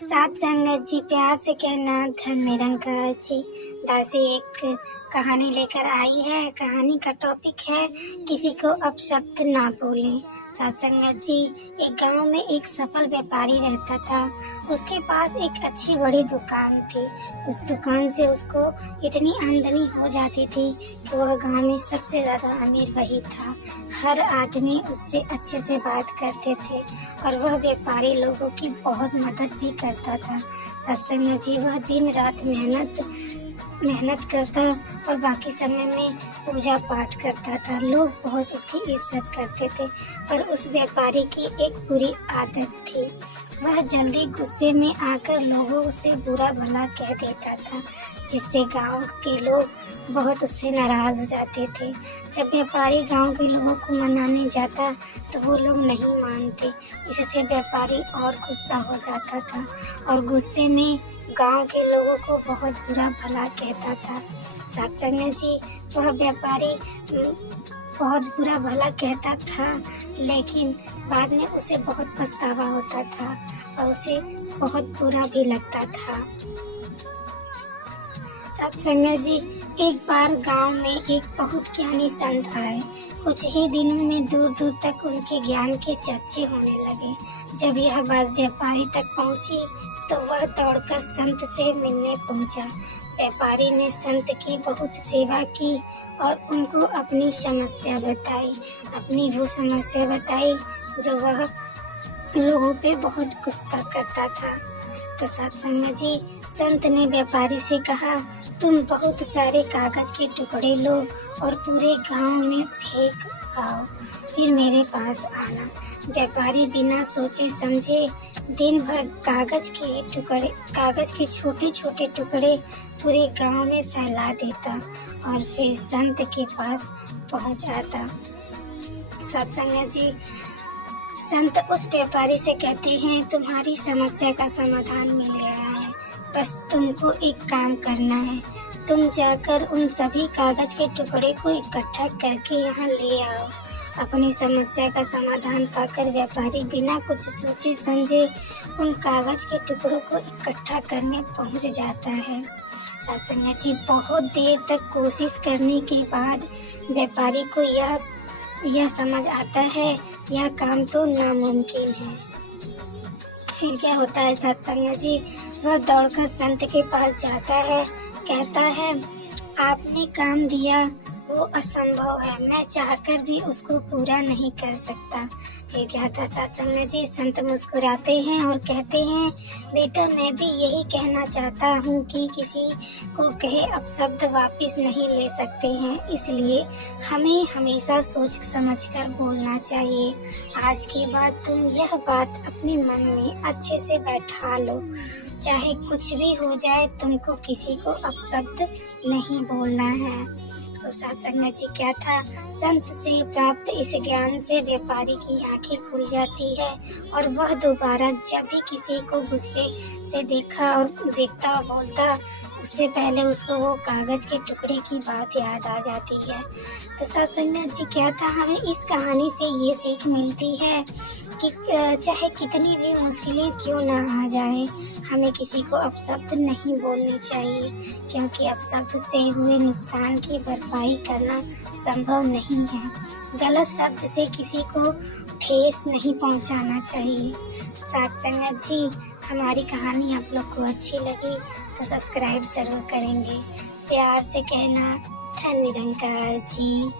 साथ संगत जी, प्यार से कहना धन निरंकार जी। दासी एक कहानी लेकर आई है। कहानी का टॉपिक है किसी को अपशब्द ना बोलें। साथ संगत जी, एक गांव में एक सफल व्यापारी रहता था। उसके पास एक अच्छी बड़ी दुकान थी। उस दुकान से उसको इतनी आमदनी हो जाती थी कि वह गांव में सबसे ज्यादा अमीर वही था। हर आदमी उससे अच्छे से बात करते थे और वह व्यापारी लोगों की बहुत मदद भी करता था। सत्संग जी, वह दिन रात मेहनत करता और बाकी समय में पूजा पाठ करता था। लोग बहुत उसकी इज्जत करते थे, पर उस व्यापारी की एक बुरी आदत थी। वह जल्दी गुस्से में आकर लोगों से बुरा भला कह देता था, जिससे गांव के लोग बहुत उससे नाराज हो जाते थे। जब व्यापारी गांव के लोगों को मनाने जाता तो वो लोग नहीं मानते, इससे व्यापारी और गुस्सा हो जाता था और गुस्से में गांव के लोगों को बहुत बुरा भला कहता था। सत्संग जी, वह व्यापारी बहुत बुरा भला कहता था, लेकिन बाद में उसे बहुत पछतावा होता था और उसे बहुत बुरा भी लगता था। सत्संग जी, एक बार गांव में एक बहुत ज्ञानी संत आए। कुछ ही दिनों में दूर दूर तक उनके ज्ञान के चर्चे होने लगे। जब यह बात व्यापारी तक पहुंची तो वह दौड़कर संत से मिलने पहुंचा। व्यापारी ने संत की बहुत सेवा की और उनको अपनी समस्या बताई। अपनी वो समस्या बताई जो वह लोगों पे बहुत गुस्सा करता था। तो सत्संग जी, संत ने व्यापारी से कहा, तुम बहुत सारे कागज के टुकड़े लो और पूरे गांव में फेंक आओ, फिर मेरे पास आना। व्यापारी बिना सोचे समझे दिन भर कागज के छोटे छोटे टुकड़े पूरे गांव में फैला देता और फिर संत के पास पहुंच आता। सत्संग जी, संत उस व्यापारी से कहते हैं, तुम्हारी समस्या का समाधान मिल गया है, बस तुमको एक काम करना है। तुम जाकर उन सभी कागज के टुकड़े को इकट्ठा करके यहाँ ले आओ। अपनी समस्या का समाधान पाकर व्यापारी बिना कुछ सोचे समझे उन कागज के टुकड़ों को इकट्ठा करने पहुँच जाता है। सत्संग जी, बहुत देर तक कोशिश करने के बाद व्यापारी को यह समझ आता है यह काम तो नामुमकिन है। फिर क्या होता है सत्संग जी, वह दौड़कर संत के पास जाता है, कहता है, आपने काम दिया वो असंभव है, मैं चाहकर भी उसको पूरा नहीं कर सकता। फिर क्या था सत्संग जी, संत मुस्कुराते हैं और कहते हैं, बेटा मैं भी यही कहना चाहता हूँ कि किसी को कहे अपशब्द वापिस नहीं ले सकते हैं, इसलिए हमें हमेशा सोच समझकर बोलना चाहिए। आज के बाद तुम यह बात अपने मन में अच्छे से बैठा लो, चाहे कुछ भी हो जाए तुमको किसी को अपशब्द नहीं बोलना है। तो सत्संग जी, क्या था, संत से प्राप्त इस ज्ञान से व्यापारी की आंखें खुल जाती है और वह दोबारा जब भी किसी को गुस्से से देखता और बोलता, उससे पहले उसको वो कागज के टुकड़े की बात याद आ जाती है। तो सत्संग जी, क्या था, हमें इस कहानी से ये सीख मिलती है कि चाहे कितनी भी मुश्किलें क्यों ना आ जाए, हमें किसी को अपशब्द नहीं बोलने चाहिए, क्योंकि अपशब्द से हुए नुकसान की भरपाई करना संभव नहीं है। गलत शब्द से किसी को ठेस नहीं पहुंचाना चाहिए। सत्संग जी, हमारी कहानी आप लोग को अच्छी लगी तो सब्सक्राइब जरूर करेंगे। प्यार से कहना धन निरंकार जी।